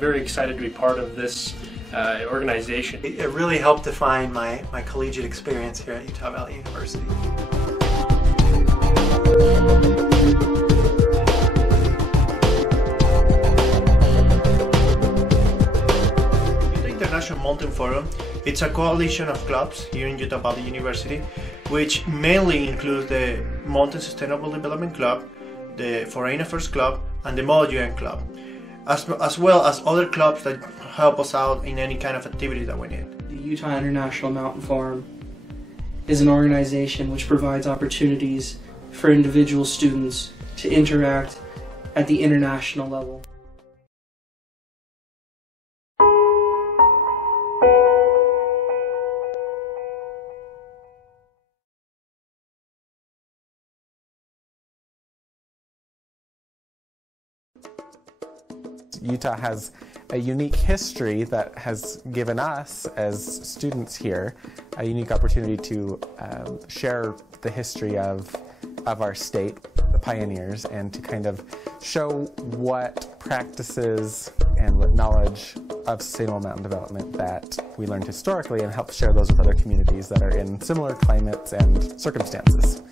very excited to be part of this organization. It really helped define my collegiate experience here at Utah Valley University. The International Mountain Forum, it's a coalition of clubs here in Utah Valley University, which mainly includes the Mountain Sustainable Development Club, the Foreign Affairs Club, and the Model UN Club, as well as other clubs that help us out in any kind of activity that we need. The Utah International Mountain Forum is an organization which provides opportunities for individual students to interact at the international level. Utah has a unique history that has given us, as students here, a unique opportunity to share the history of our state, the pioneers, and to kind of show what practices and what knowledge of sustainable mountain development that we learned historically, and help share those with other communities that are in similar climates and circumstances.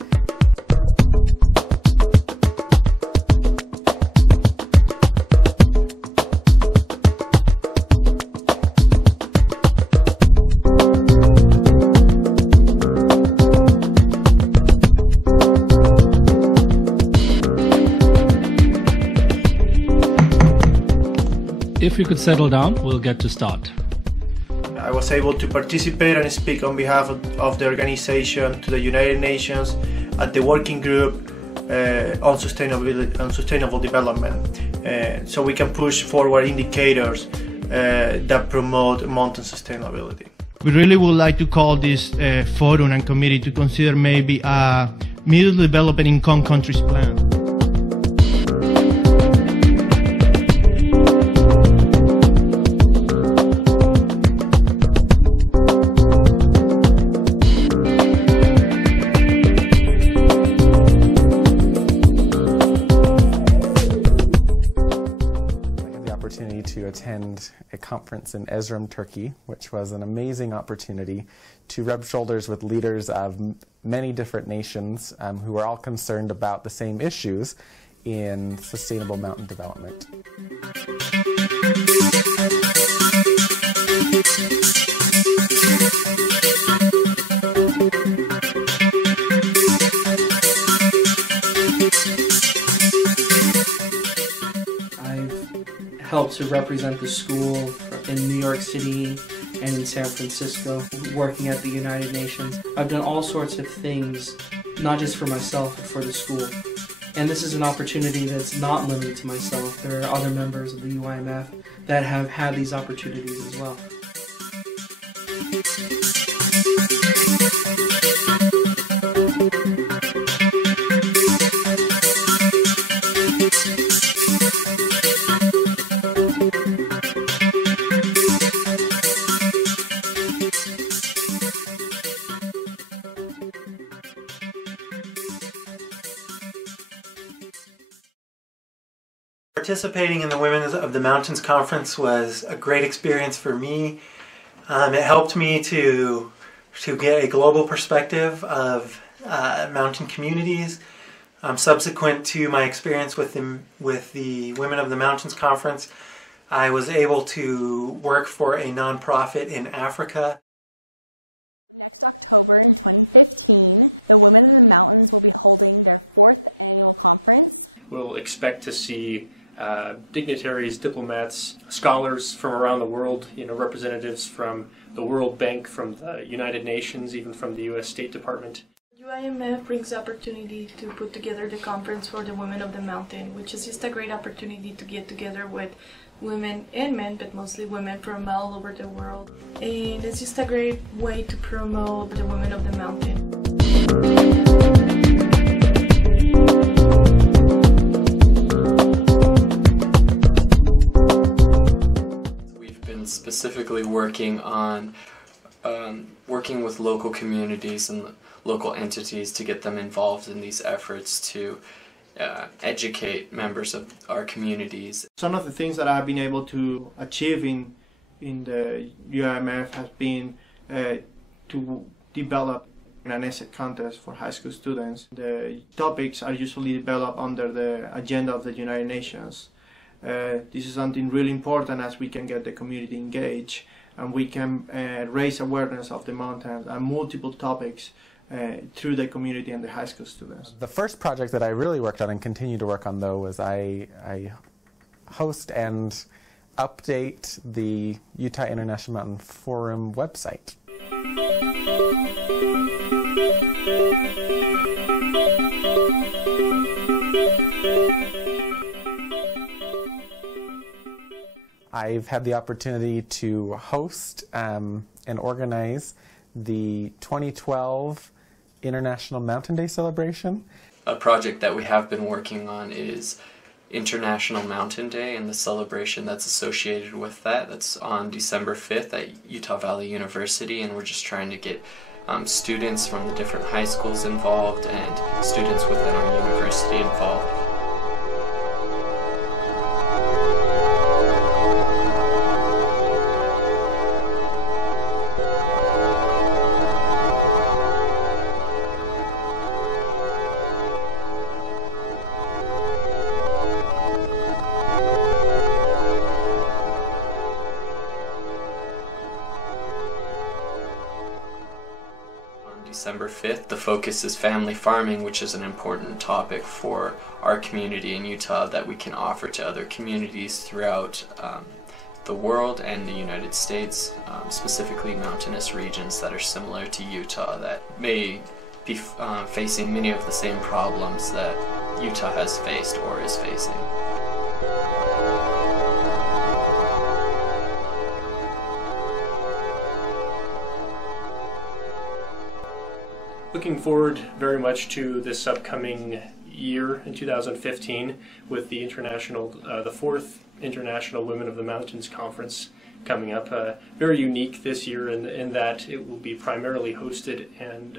If we could settle down, we'll get to start. I was able to participate and speak on behalf of the organization to the United Nations at the working group on sustainable development, so we can push forward indicators that promote mountain sustainability. We really would like to call this forum and committee to consider maybe a middle development income countries plan. To attend a conference in Erzurum, Turkey, which was an amazing opportunity to rub shoulders with leaders of many different nations who were all concerned about the same issues in sustainable mountain development. Helped to represent the school in New York City and in San Francisco, working at the United Nations. I've done all sorts of things, not just for myself, but for the school. And this is an opportunity that's not limited to myself. There are other members of the UIMF that have had these opportunities as well. Participating in the Women of the Mountains Conference was a great experience for me. It helped me to get a global perspective of mountain communities. Subsequent to my experience with the Women of the Mountains Conference, I was able to work for a nonprofit in Africa. Next October in 2015, the Women of the Mountains will be holding their 4th annual conference. We'll expect to see dignitaries, diplomats, scholars from around the world, representatives from the World Bank, from the United Nations, even from the U.S. State Department. UIMF brings the opportunity to put together the conference for the Women of the Mountain, which is just a great opportunity to get together with women and men, but mostly women from all over the world. And it's just a great way to promote the Women of the Mountain. Specifically working on working with local communities and local entities to get them involved in these efforts to educate members of our communities. Some of the things that I've been able to achieve in the UIMF has been to develop an essay contest for high school students. The topics are usually developed under the agenda of the United Nations. This is something really important as we can get the community engaged and we can raise awareness of the mountains and multiple topics through the community and the high school students. The first project that I really worked on and continue to work on, though, was I host and update the Utah International Mountain Forum website. I've had the opportunity to host and organize the 2012 International Mountain Day celebration. A project that we have been working on is International Mountain Day and the celebration that's associated with that. That's on December 5th at Utah Valley University, and we're just trying to get students from the different high schools involved and students within our university involved. December 5th, the focus is family farming, which is an important topic for our community in Utah that we can offer to other communities throughout the world and the United States, specifically mountainous regions that are similar to Utah that may be facing many of the same problems that Utah has faced or is facing. Looking forward very much to this upcoming year in 2015 with the the 4th International Women of the Mountains Conference coming up. Very unique this year in that it will be primarily hosted and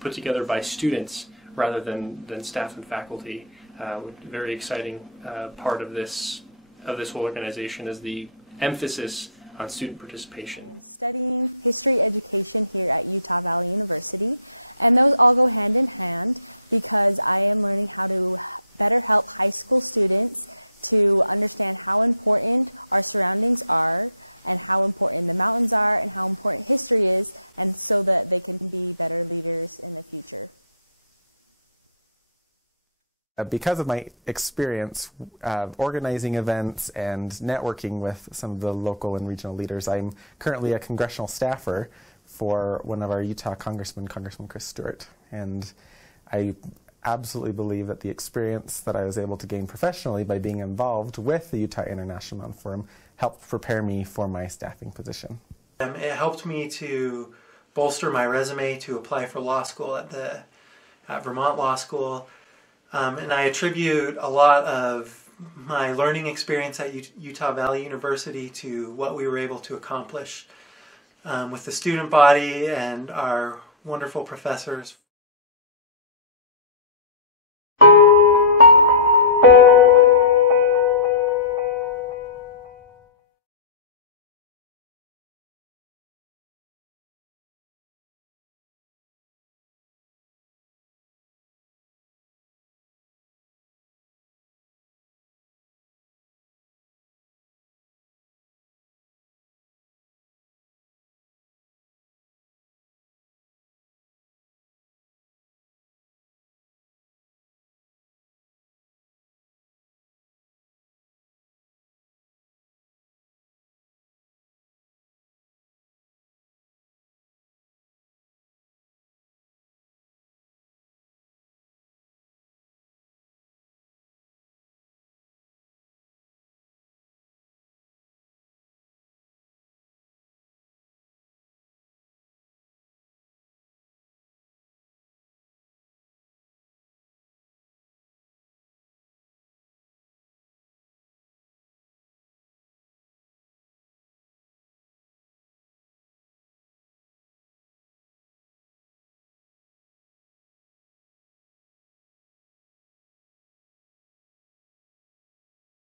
put together by students rather than staff and faculty. Very exciting part of this whole organization is the emphasis on student participation. Because of my experience organizing events and networking with some of the local and regional leaders, I'm currently a congressional staffer for one of our Utah congressmen, Congressman Chris Stewart. And I absolutely believe that the experience that I was able to gain professionally by being involved with the Utah International Mountain Forum helped prepare me for my staffing position. It helped me to bolster my resume to apply for law school at Vermont Law School. And I attribute a lot of my learning experience at Utah Valley University to what we were able to accomplish with the student body and our wonderful professors.